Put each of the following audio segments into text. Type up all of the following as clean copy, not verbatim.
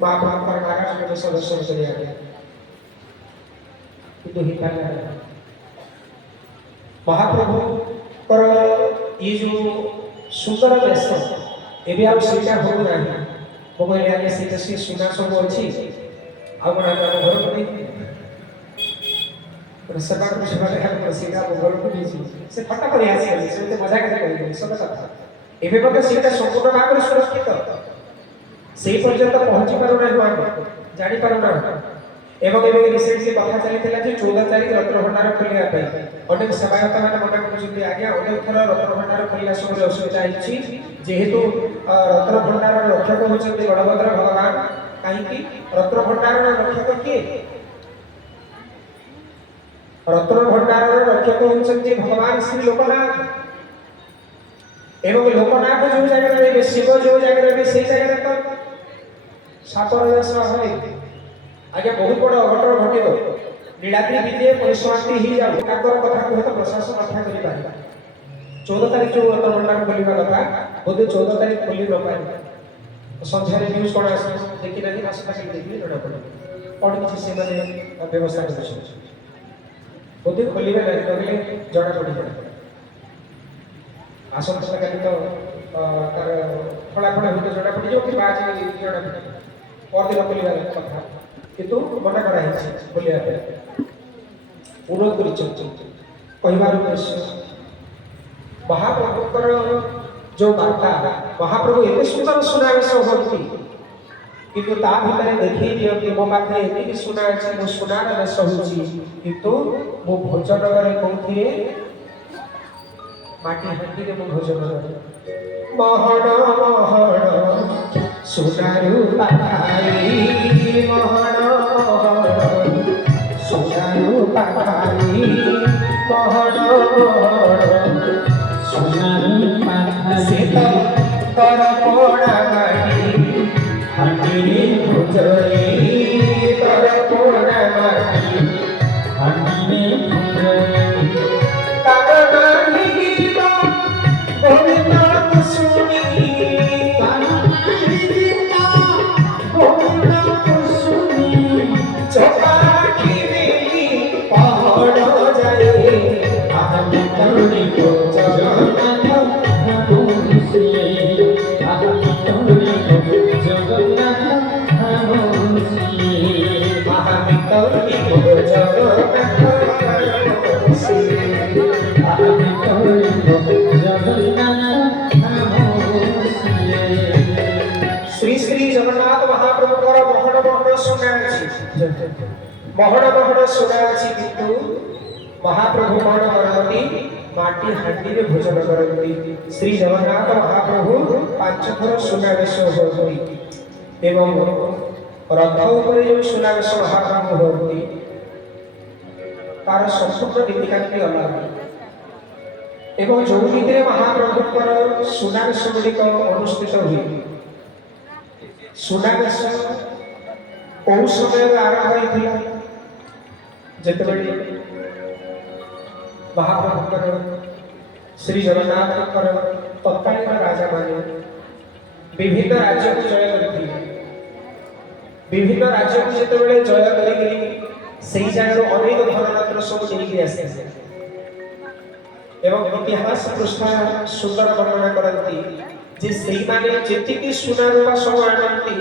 महाप्रभुଙ୍କର ନାରାୟଣ ବେଶ ଦର୍ଶନ କରିବା ପାଇଁ କିନ୍ତୁ ହେଇପାରିଲା ନାହିଁ। ମହାପ୍ରଭୁଙ୍କର ଏ ଯେଉଁ ସୁନ୍ଦର ବେଶ ଏବେ ଆଉ ସେଇଟା ହଉନାହିଁ। ମୁଁ କହିଲି ଆଜ୍ଞା ସେଇଟା ସେ ସୁନା ସବୁ ଅଛି ଆଉ କ'ଣ ଆମ ଘରକୁ ନେଇ ସେବା କରୁ ସେବା ଦେଖା ସେଇଟା ଆମ ଘରକୁ ନେଇଛି ସେ ଥଟ୍ଟା କରି ଆସିଗଲେ ସେମିତି ମଜା କରି କହିଲେ ସତ କଥା। ଏବେ ମଧ୍ୟ ସେଇଟା ସମ୍ପୂର୍ଣ୍ଣ ଭାବରେ ସୁରକ୍ଷିତ ସେଇ ପର୍ଯ୍ୟନ୍ତ ପହଞ୍ଚି ପାରୁନାହିଁ ଆମେ ଜାଣିପାରୁନାହିଁ। ଏବଂ ଏବେ ରିସେଣ୍ଟଲି କଥା ଚାଲିଥିଲା ଯେ 14 ତାରିଖ ରତ୍ନଭଣ୍ଡାର ଖୋଲିବା ପାଇଁ ଅନେକ ସେବାୟତମାନେ ମନେ କରୁଛନ୍ତି ଆଜ୍ଞା ଅନେକ ଥର ରତ୍ନଭଣ୍ଡାର ଖୋଲିବା ସମୟରେ ଅସୁବିଧା ହେଇଛି ଯେହେତୁ ରତ୍ନଭଣ୍ଡାରର ରକ୍ଷକ ହେଉଛନ୍ତି ବଳଭଦ୍ର ଭଗବାନ। କାହିଁକି ରତ୍ନଭଣ୍ଡାରର ରକ୍ଷକ କିଏ? ରତ୍ନଭଣ୍ଡାରର ରକ୍ଷକ ହେଉଛନ୍ତି ଭଗବାନ ଶ୍ରୀ ଲୋକନାଥ। ଏବଂ ଲୋକନାଥ ଯେଉଁ ଜାଗାରେ ରହିବେ ଶିବ ଯେଉଁ ଜାଗାରେ ରହିବେ ସେଇ ଜାଗାରେ ତ ସାପର ବେଶ ହୁଏ। ଆଜ୍ଞା ବହୁତ ବଡ଼ ଅଘଟଣ ଘଟିବ। ନୀଳାଦ୍ରି ବିଜେ ପରିସମାପ୍ତି ହେଇଯାଉ ତାଙ୍କର କଥା ହୁଏତ ପ୍ରଶାସନ ରକ୍ଷା କରିପାରିବା। 14 ତାରିଖ ଯେଉଁ ରତ୍ନଭଣ୍ଡାର ଖୋଲିବା କଥା ବୋଧେ 14 ତାରିଖ ଖୋଲି ନ ପାରିବ। ସନ୍ଧ୍ୟାରେ ନ୍ୟୁଜ୍ କ'ଣ ଆସିବ ଦେଖିନାହିଁ ଆସନ୍ତାକାଲି ଦେଖିଲେ ଜଣାପଡ଼ିବ କ'ଣ କିଛି ସେମାନେ ବ୍ୟବସ୍ଥା କରୁଛନ୍ତି। ବୋଧେ ଖୋଲିବେ ନାହିଁ କହିଲେ ଜଣାପଡ଼ିଯାଏ। ଆସନ୍ତାକାଲି ତ ତାର ଫଳାଫଳ ହୁଏତ ଜଣାପଡ଼ିଯିବ କିମ୍ବା ଆଜି ଜଣାପଡ଼ିଯିବ ପରଦିନ ଖୋଲିବା କଥା କିନ୍ତୁ ମନା କରାଯାଇଛି ଖୋଲିବା ପାଇଁ ଅନୁରୋଧ କରିଛନ୍ତି। କହିବାର ଉଦ୍ଦେଶ୍ୟ ମହାପ୍ରଭୁଙ୍କର ଯେଉଁ ବାର୍ତ୍ତା ମହାପ୍ରଭୁ ଏତେ ସୁନ୍ଦର ସୁନାବେଶ ହୁଅନ୍ତି କିନ୍ତୁ ତା ଭିତରେ ଦେଖେଇ ଦିଅନ୍ତି ମୋ ପାଖରେ ଏତିକି ସୁନା ଅଛି ମୋ ସୁନାର ବେଶ ହେଉଛି କିନ୍ତୁ ମୁଁ ଭୋଜନ କରେ କୋଉଥିରେ ମାଟି ହାଣ୍ଡିରେ ମୁଁ ଭୋଜନ କରେ। ମହଣ ମହଣ ସୁନାରୁ ପାଖାଇ ମହଣ ମହଣ ସୁନାରୁ ପାଖାଇ ମହଣ ମହଣ ସୁନାରୁ ପାଖାଇ ସେ ତର ପୋଡ଼ା ମାଟି ହାଣ୍ଡିରେ ଭୋଜଇ ତର ପୋଡ଼ା ମାଟି ହାଣ୍ଡିରେ ଭୋଜଇ ମହଣ ମହଣ ସୁନା ଅଛି କିନ୍ତୁ ମହାପ୍ରଭୁ କ'ଣ କରନ୍ତି ମାଟି ହାଣ୍ଡିରେ ଭୋଜନ କରନ୍ତି। ଶ୍ରୀ ଜଗନ୍ନାଥ ମହାପ୍ରଭୁ 5 ଥର ସୁନାବେଶ ହୁଅନ୍ତି ଏବଂ ରଥ ଉପରେ ଯେଉଁ ସୁନାବେଶ ମହାପ୍ରଭୁ ହୁଅନ୍ତି ତାର ସମ୍ପୂର୍ଣ୍ଣ ନୀତିକାନ୍ତି ଅଲଗା ଏବଂ ଯେଉଁ ଭିତରେ ମହାପ୍ରଭୁଙ୍କର ସୁନାବେଶ ଗୁଡ଼ିକ ଅନୁଷ୍ଠିତ ହୁଏ ସୁନାବେଶ କେଉଁ ସମୟରେ ଆରମ୍ଭ ହୋଇଥିଲା ଯେତେବେଳେ ମହାପ୍ରଭୁଙ୍କର ଶ୍ରୀ ଜଗନ୍ନାଥଙ୍କର ତତ୍କାଳୀନ ରାଜାମାନେ ବିଭିନ୍ନ ରାଜ୍ୟକୁ ଜୟ କରିଥିଲେ। ବିଭିନ୍ନ ରାଜ୍ୟକୁ ଯେତେବେଳେ ଜୟ କରିକିରି ସେହି ଜାଗାରୁ ଅନେକ ଧନରତ୍ନ ସବୁ ନେଇକି ଆସିଥିଲେ ଏବଂ ଇତିହାସ ପୃଷ୍ଠା ସୁନ୍ଦର ବର୍ଣ୍ଣନା କରନ୍ତି ଯେ ସେଇମାନେ ଯେତିକି ସୁନା ରୂପା ସବୁ ଆଣନ୍ତି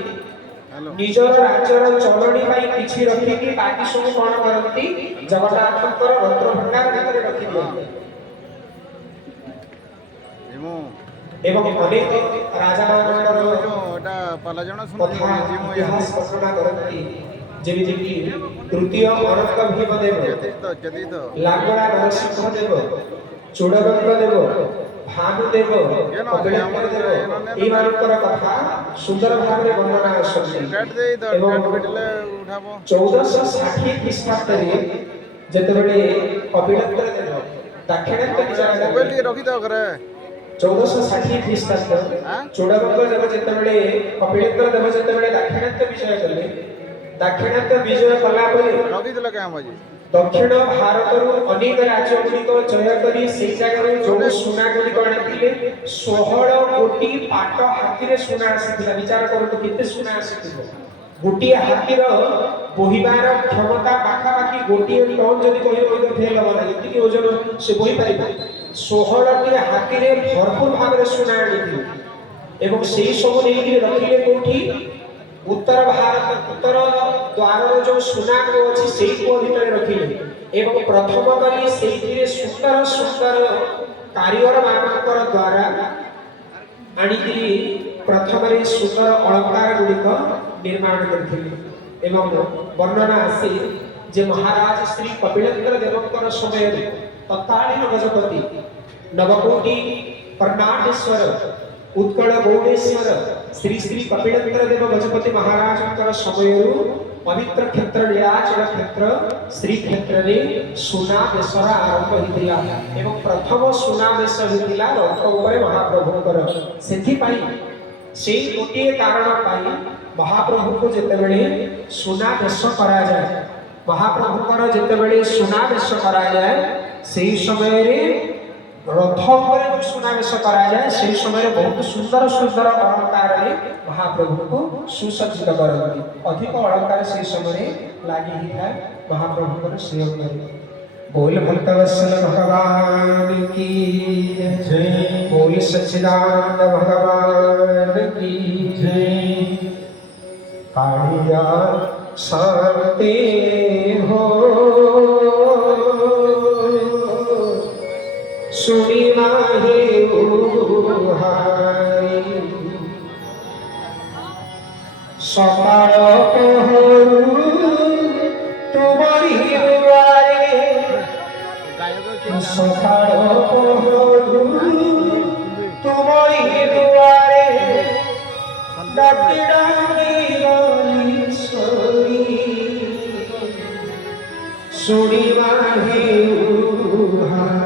ନିଜର ରାଜ୍ୟର ଚଳଣି ପାଇଁ କିଛି ରଖିକି ବାକି ସବୁ କ'ଣ କରନ୍ତି ଜଗନ୍ନାଥଙ୍କର ରତ୍ନଭଣ୍ଡାର ଭିତରେ ରଖିଦିଅନ୍ତି ଏବଂ ଅନେକ ରାଜାମାନଙ୍କର କଥା ଇତିହାସ ବର୍ଣ୍ଣନା କରନ୍ତି ଯେମିତିକି ତୃତୀୟ ଅନନ୍ତ ଭୀମ ଦେବ ଲାଙ୍ଗଳା ନରସିଂହ ଦେବ ଚୂଡ଼ଗଙ୍ଗ ଦେବ ଭାନୁଦେବ କପିଳେଶ୍ୱର ଦେବ ଏଇମାନଙ୍କର କଥା ସୁନ୍ଦର ଭାବରେ ବର୍ଣ୍ଣନା ଆସୁଛି ଏବଂ 1460 ଖ୍ରୀଷ୍ଟାବ୍ଦରେ ଯେତେବେଳେ କପିଳେଶ୍ୱର ଦେବ ଦାକ୍ଷିଣାତ୍ୟ ବିଜୟ 1460 ଖ୍ରୀଷ୍ଟାବ୍ଦ ଚୂଡ଼ଗଙ୍ଗ ଦେବ ଯେତେବେଳେ କପିଳେଶ୍ୱର ଦେବ ଯେତେବେଳେ ଦାକ୍ଷିଣାତ୍ୟ ବିଜୟ କଲେ ଦାକ୍ଷିଣାତ୍ୟ ବିଜୟ କଲା ପରେ ଦକ୍ଷିଣ ଭାରତରୁ ଅନେକ ରାଜ୍ୟ ଗୁଡ଼ିକ ଜୟ କରି ସେଇ ଜାଗାରେ ଯେଉଁ ସୁନା ଗୁଡ଼ିକ ଆଣିଥିଲେ 16 କୋଟି ପାଟ ହାତୀରେ ସୁନା ଆସିଥିଲା। ବିଚାର କରନ୍ତୁ କେତେ ସୁନା ଆସିଥିବ गोटे हाथीर बोहिबार क्षमता पाखापाखि गोटे टन जदि कहि फेल हम ना एति ओजन से बोहि पारिबा 16टी हाथी रे भरपूर भाव में सुना आनी एवं से सब नहीं रखिले कोठी उत्तर भारत उत्तर द्वार जो सुना को अछि सेही को भितर रखिले एवं प्रथम करी सेही सुंदर सुंदर कारीगर मानकर द्वारा आनी प्रथम सुंदर अलंकार गुड़िक निर्माण करथिले एवं वर्णना आसी जे महाराज श्री कपिलेन्द्र देवकर समय तत्कालीन गजपति नवकोटि कर्नाटेश्वर उत्कल गौडेश्वर श्री श्री कपिलेन्द्र देव गजपति महाराज समय पवित्र क्षेत्र नीलाचल क्षेत्र श्री क्षेत्र में सुनावेशर आरंभ होता एवं प्रथम सुनावेश होता रथ उपर महाप्रभुकर से गोटे कारण महाप्रभु को जितेबले सुनावेश करा जाए महाप्रभुकर जितेबले सुनावेश करा जाए से समय रथ जो सुनावेश करा जाए से समय बहुत सुंदर सुंदर अलंकार महाप्रभु को सुसज्जित करती अधिक अलंकार से समय लगी ही था महाप्रभु श्रीअंग बोल भक्तवत्सल भगवान की जय बोल सच्चिदानंद भगवान की जय कालिया शांति हो सुनी माहे उहाई सकाळ पहरु तुम्हारी दुआरे सकाळ पहरु तुम्हारी दुआरे डाकी डाकी गली सुनी माहे उहाई